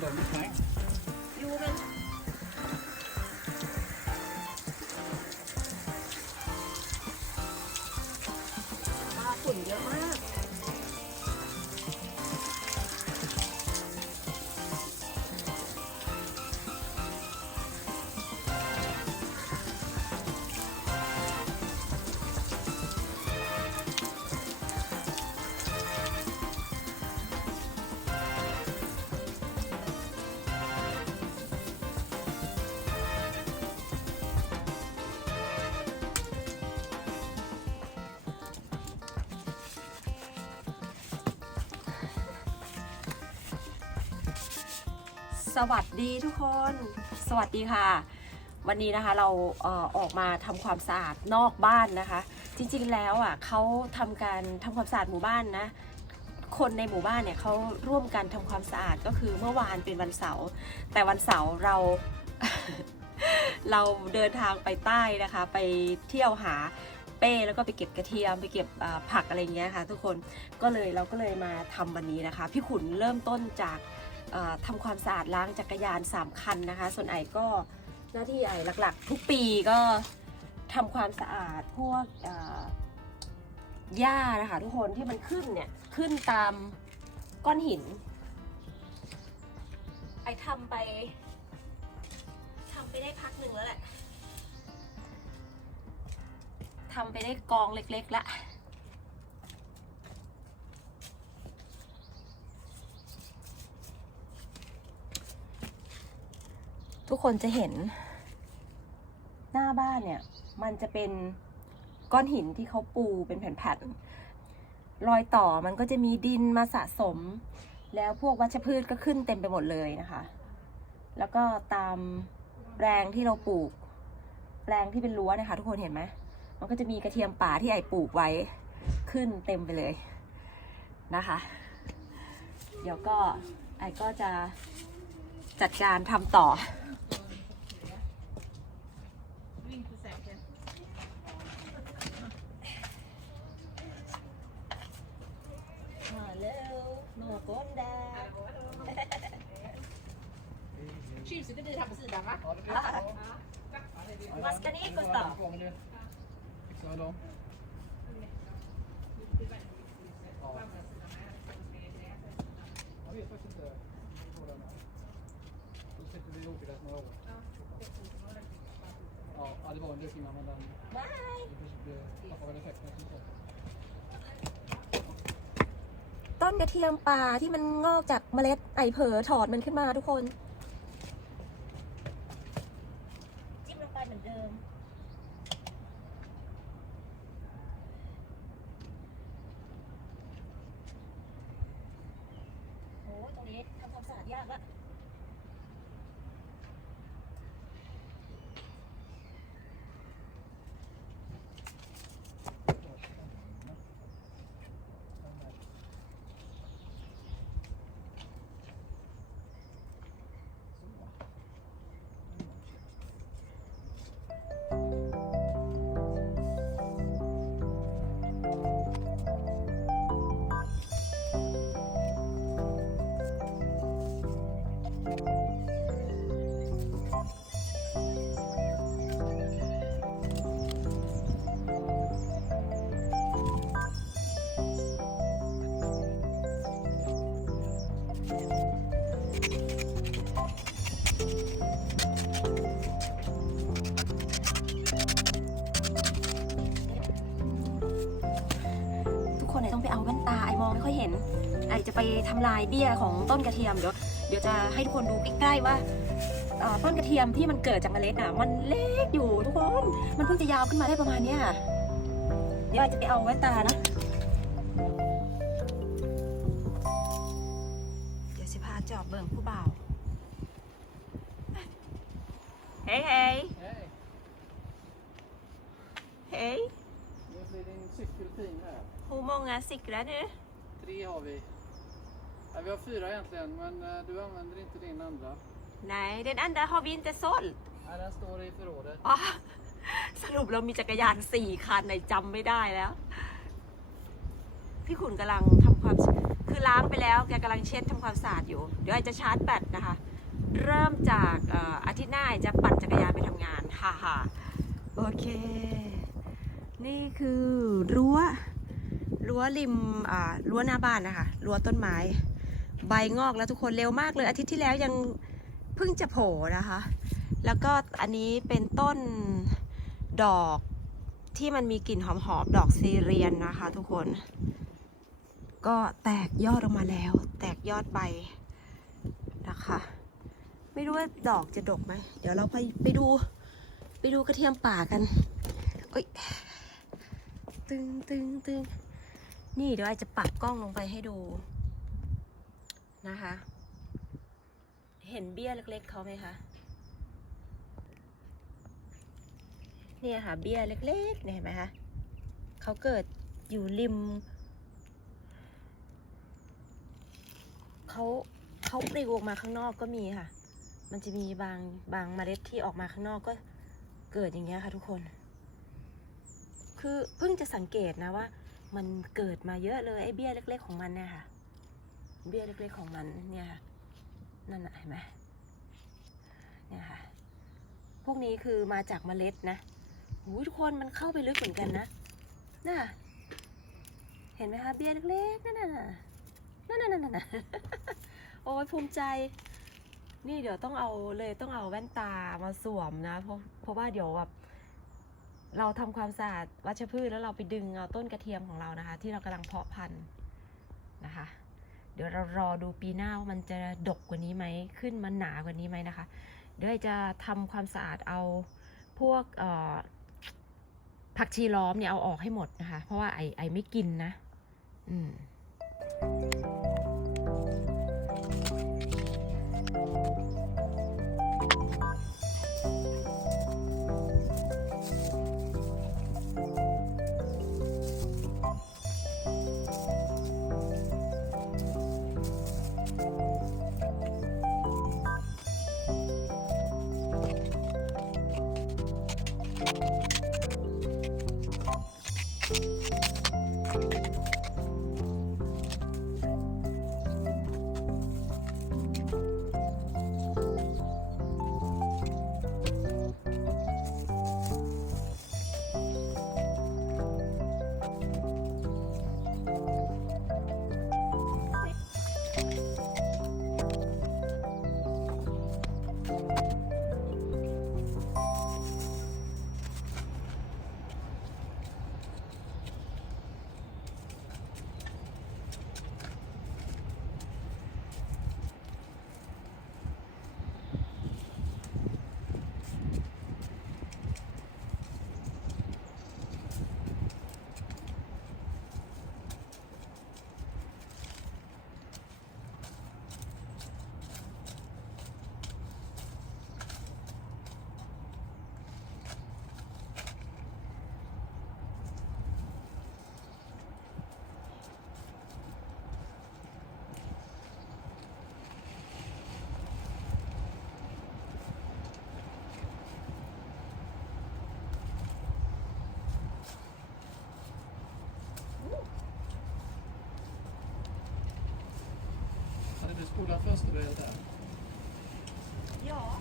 turned on the tank. สวัสดีทุกคน สวัสดีค่ะ วันนี้นะคะเราเออออกมาทำความสะอาดนอกบ้านนะคะ จริงๆแล้วอะเขาทำการทำความสะอาดหมู่บ้านนะ คนในหมู่บ้านเนี่ยเขาร่วมกันทำความสะอาดก็คือเมื่อวานเป็นวันเสาร์แต่วันเสาร์เรา เราเดินทางไปใต้นะคะ ไปเที่ยวหาเป้แล้วก็ไปเก็บกระเทียมไปเก็บผักอะไรอย่างเงี้ยค่ะ ทุกคนก็เลยเราก็เลยมาทำวันนี้นะคะ พี่ขุนเริ่มต้นจาก ทำความสะอาดล้างจักรยาน 3 คันนะคะ ส่วนไอก็หน้าที่ไอหลักๆ ทุกปีก็ทำความสะอาดพวกหญ้านะคะทุกคนที่มันขึ้นเนี่ยขึ้นตามก้อนหิน ไอทำไปทำไปได้พักหนึ่งแล้วแหละทำไปได้กองเล็กๆละ ทุกคนจะเห็น หน้าบ้านเนี่ย มันจะเป็นก้อนหินที่เขาปูเป็นแผ่นๆรอยต่อมันก็จะมีดินมาสะสม แล้วพวกวัชพืชก็ขึ้นเต็มไปหมดเลยนะคะ แล้วก็ตามแปลงที่เราปลูก แปลงที่เป็นรั้วนะคะ ทุกคนเห็นไหมมันก็จะมีกระเทียมป่าที่ไอปลูกไว้ขึ้นเต็มไปเลยนะคะ เดี๋ยวก็ไอก็จะ จัดการทำต่อ Hello, Någonda. Chips inte vi här på sidan va? Ja, det blir bra. Vad ska ni kosta? Fixa dem. Ja. Jag vet faktiskt inte. hur det är med. Då sitter vi ihop i det några år. Ja, ja, det var en lök innan men den... Bye. Det kanske blev- tappade väl effekten som sagt. ต้นกระเทียมป่าที่มันงอกจากเมล็ดไอเผลอถอดมันขึ้นมาทุกคน จิ้มลงไปเหมือนเดิม โอ้ยตรงนี้ทำความสะอาดยากละ ทำลายเบี้ยของต้นกระเทียมเดี๋ยวเดี๋ยวจะให้ทุกคนดูใกล้ๆว่าเอ่อต้นกระเทียมที่มันเกิดจากเมล็ดอะมันเล็กอยู่ทุกคนมันเพิ่งจะยาวขึ้นมาได้ประมาณเนี้ยเดี๋ยวไอจะไปเอาแว่นตานะ เดี๋ยวสิพาจอบเบิ่งผู้บ่าวเฮ้ยเฮ้ย Hej! เฮ้ย Nu blir din cykel fin här. hur många cyklar nu Tre har vi. Ja, vi har fyra egentligen, men eh, du använder inte din andra. Nej, den andra har vi inte sålt. Nej, den står i förrådet. อ๋อสรุปเรามีจักรยานสี่คันในจำไม่ได้แล้ว พี่ขุนกำลังทำความคือล้างไปแล้วแกกำลังเช็ดทำความสะอาดอยู่ เดี๋ยวไอจะชาร์จแบตนะคะ เริ่มจากเอ่ออาทิตย์หน้าไอจะปั่นจักรยานไปทำงานฮ่าฮ่าโอเค นี่คือรั้วรั้วริมอ่ารั้วหน้าบ้านนะคะ รั้วต้นไม้ ใบงอกแล้วทุกคนเร็วมากเลย อาทิตย์ที่แล้วยังเพิ่งจะโผล่นะคะ แล้วก็อันนี้เป็นต้นดอกที่มันมีกลิ่นหอมๆดอกซีเรียนนะคะ ทุกคน ก็แตกยอดออกมาแล้ว แตกยอดใบนะคะ ไม่รู้ว่าดอกจะดกไหมเดี๋ยวเราไปไปดู ไปดูกระเทียมป่ากันเอ้ยตึงตึงตึงนี่เดี๋ยวไอจะปรับกล้องลงไปให้ดู นะคะ เห็นเบี้ยเล็กๆเขาไหมคะเนี่ยค่ะเบี้ยเล็กๆเนี่ยเห็นไหมคะเขาเกิดอยู่ริมเขาเขาปลิวออกมาข้างนอกก็มีค่ะ มันจะมีบางบางเมล็ดที่ออกมาข้างนอกก็เกิดอย่างเงี้ยค่ะทุกคน คือเพิ่งจะสังเกตนะว่า มันเกิดมาเยอะเลยไอ้เบี้ยเล็ก ๆ ของมันเนี่ยค่ะ เบี้ยเล็กๆของมันเนี่ยค่ะนั่นน่ะเห็นไหมเนี่ยค่ะพวกนี้คือมาจากเมล็ดนะหูยทุกคนมันเข้าไปลึกเหมือนกันนะน่ะเห็นไหมคะเบี้ยเล็กๆนั่นน่ะนั่นน่ะนั่นน่ะนั่นน่ะโอ้ยภูมิใจ นี่เดี๋ยวต้องเอาเลยต้องเอาแว่นตามาสวมนะ เพราะเพราะว่าเดี๋ยวแบบเราทำความสะอาดวัชพืชแล้วเราไปดึงเอาต้นกระเทียมของเรานะคะ ที่เรากำลังเพาะพันธุ์นะคะ เดี๋ยวเรารอดูปีหน้าว่ามันจะดกกว่านี้ไหมขึ้นมันหนากว่านี้ไหมนะคะ เดี๋ยวจะทำความสะอาดเอาพวกผักชีล้อมเนี่ยเอาออกให้หมดนะคะ เพราะว่าไอไอไม่กินนะ อืม Master Elda. Ja.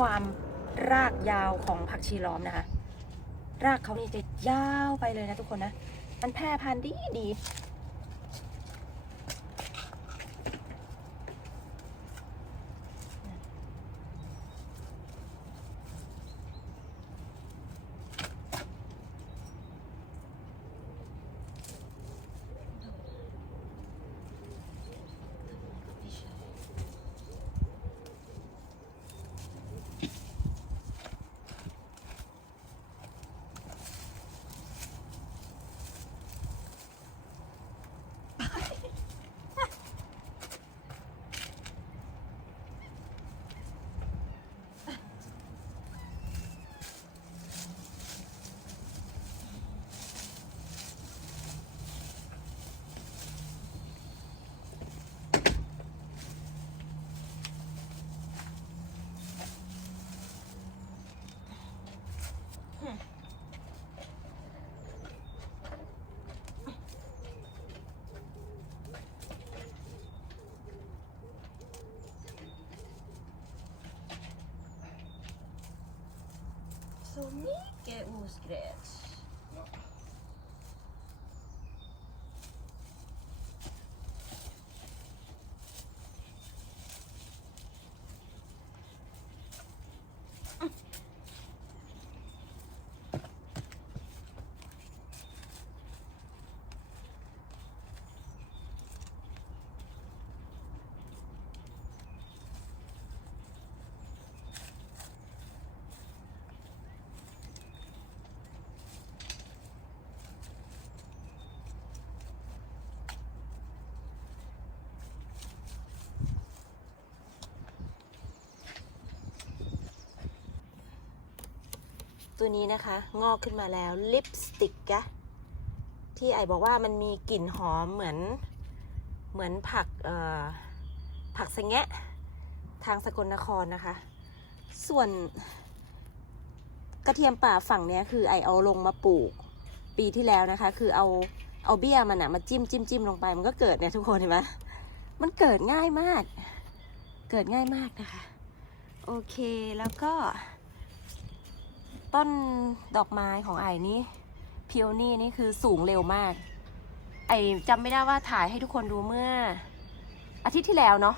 ความรากยาวของผักชีล้อมนะคะ รากเขานี่จะยาวไปเลยนะทุกคนนะ มันแพร่พันธุ์ดีดี så mycket ตัวนี้นะคะ งอกขึ้นมาแล้วลิปสติกกะที่ไอบอกว่ามันมีกลิ่นหอมเหมือนเหมือนผักเอ่อผักสะแงะทางสกลนครนะคะ ส่วนกระเทียมป่าฝั่งเนี้ยคือไอเอาลงมาปลูกปีที่แล้วนะคะ คือเอาเอาเบี้ยมันอะมาจิ้มจิ้มจิ้มลงไปมันก็เกิดเนี่ยทุกคนเห็นไหมมันเกิดง่ายมาก เกิดง่ายมากนะคะ โอเคแล้วก็ ต้นดอกไม้ของไอ้นี่พิโอนี่นี่คือสูงเร็วมาก ไอจำไม่ได้ว่าถ่ายให้ทุกคนดูเมื่อ อาทิตย์ที่แล้วเนาะ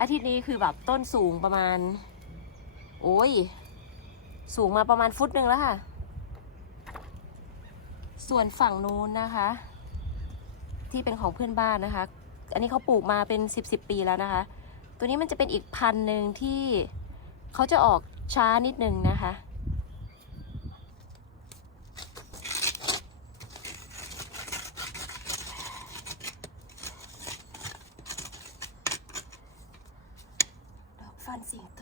อาทิตย์นี้คือแบบต้นสูงประมาณ โอ้ย สูงมาประมาณฟุตหนึ่งแล้วค่ะ ส่วนฝั่งนู้นนะคะ ที่เป็นของเพื่อนบ้านนะคะ อันนี้เขาปลูกมาเป็นสิบสิบปีแล้วนะคะ ตัวนี้มันจะเป็นอีกพันหนึ่งที่เขาจะออก ช้านิดนึงนะคะ ดอกฟันสิงโต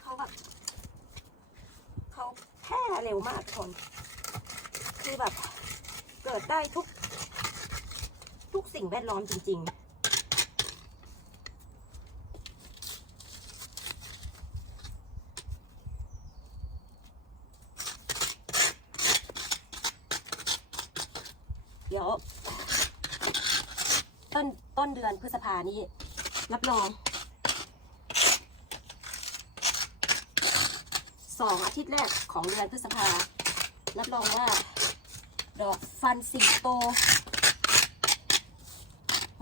เขาแบบเขาแพร่ เร็วมากทุกคน คือแบบเกิดได้ทุก ทุกสิ่งแวดล้อมจริง ๆเดี๋ยวต้นต้นเดือนพฤษภานี้ รับรอง สองอาทิตย์แรกของเดือนพฤษภารับรองว่า ดอกฟันสิงโต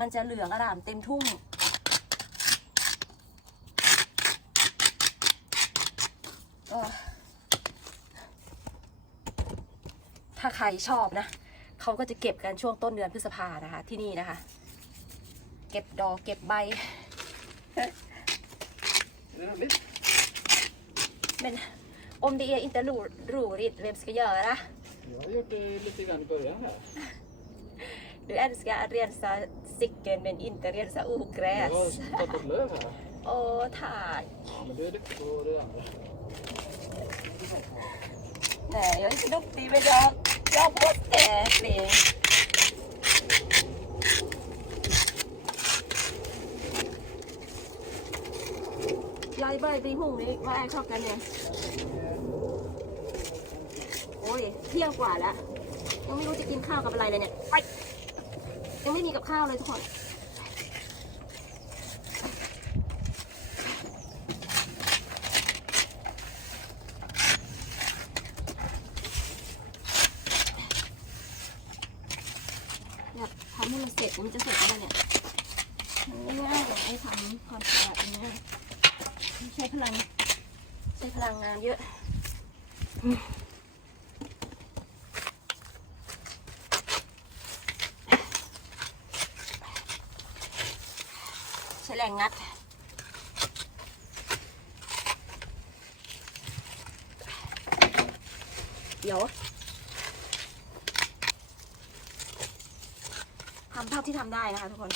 มันจะเหลืองอร่ามเต็มทุ่งเออถ้าใครชอบนะ เขาก็จะเก็บกันช่วงต้นเดือนพฤษภานะคะ ที่นี่นะคะ เก็บดอกเก็บใบ Är det roligt? Om det är inte ro- roligt, vem ska göra? Jag har gjort det lite grann i början här. Du älskar att rensa cykeln men inte rensa Jag har ogräs. tappat löv här. Åh, tack. Ja, men du är duktig på det andra. Nej, jag är inte duktig men jag, jag måste bli. Jag börjar bli hungrig. Vad är klockan nu? Oj, เที่ยงกว่าแล้ว ยังไม่รู้จะกินข้าวกับอะไรเลยเนี่ยไปยังไม่มีกับข้าวเลยทุกคนอยากทำให้มันเสร็จมันจะเสร็จแล้วเนี่ยมันง่ายๆเลยไอ้ทำความสะอาดอย่างเงี้ยใช้พลัง ใช้พลังงานเยอะอืมใช้แรงงัด เดี๋ยวทำเท่าที่ทำได้นะคะทุกคน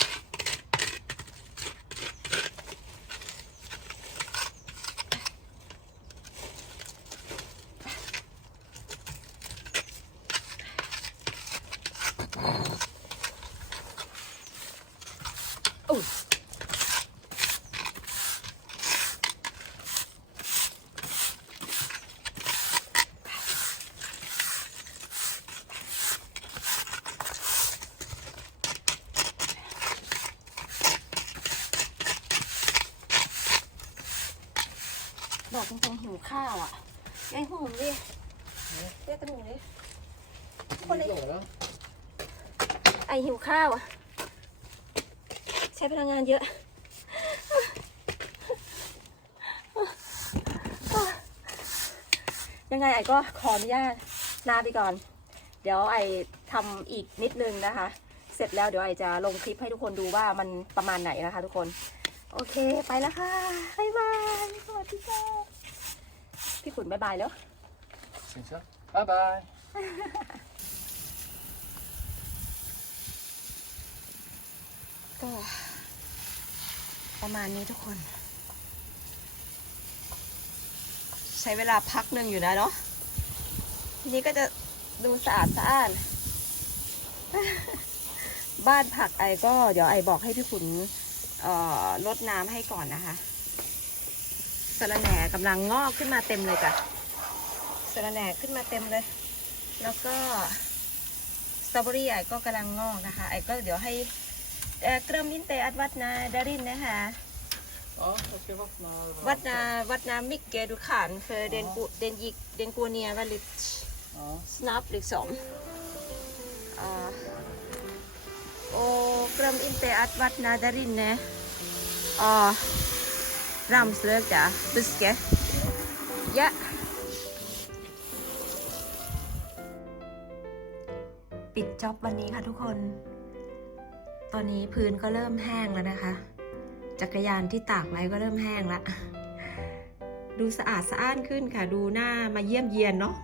จริงๆหิวข้าวอะไอ้หูดิเรียกตะหมูดิคนเลย Klara. ไอหิวข้าวอะ ใช้พลังงานเยอะยังไงไอก็ขออนุญาตลาไปก่อน เดี๋ยวไอทำอีกนิดนึงนะคะ เสร็จแล้วเดี๋ยวไอจะลงคลิปให้ทุกคนดูว่ามันประมาณไหนนะคะทุกคน โอเคไปแล้วค่ะบ๊ายบายสวัสดีค่ะพี่ขุนบ๊ายบายแล้ว Syns jag. Bye bye. ก็ประมาณนี้ทุกคน ใช้เวลาพักหนึ่งอยู่นะเนาะทีนี้ก็จะดูสะอาดสะอ้าน บ้านผักไอก็เดี๋ยวไอบอกให้พี่ขุนเอ่อ ลดน้ำให้ก่อนนะคะสะระแหน่กำลังงอกขึ้นมาเต็มเลยจ้ะสะระแหน่ขึ้นมาเต็มเลย แล้วก็สตรอเบอรี่ไอก็กำลังงอกนะคะไอก็เดี๋ยวให้ Eh, Krum inte att vattna där inne här. Ja, jag ska vattna. Vattna, vattna mycket du kan för den, gå- den, gick, den går ner väldigt Ja. Snabbt liksom. Ja. och glöm inte att vattna där inne. Ja, ramslök där, buske. Ja. ปิดจ็อบวันนี้ค่ะทุกคน ตอนนี้พื้นก็เริ่มแห้งแล้วนะคะ จักรยานที่ตากไว้ก็เริ่มแห้งละ ดูสะอาดสะอ้านขึ้นค่ะ ดูหน้ามาเยี่ยมเยียนเนาะ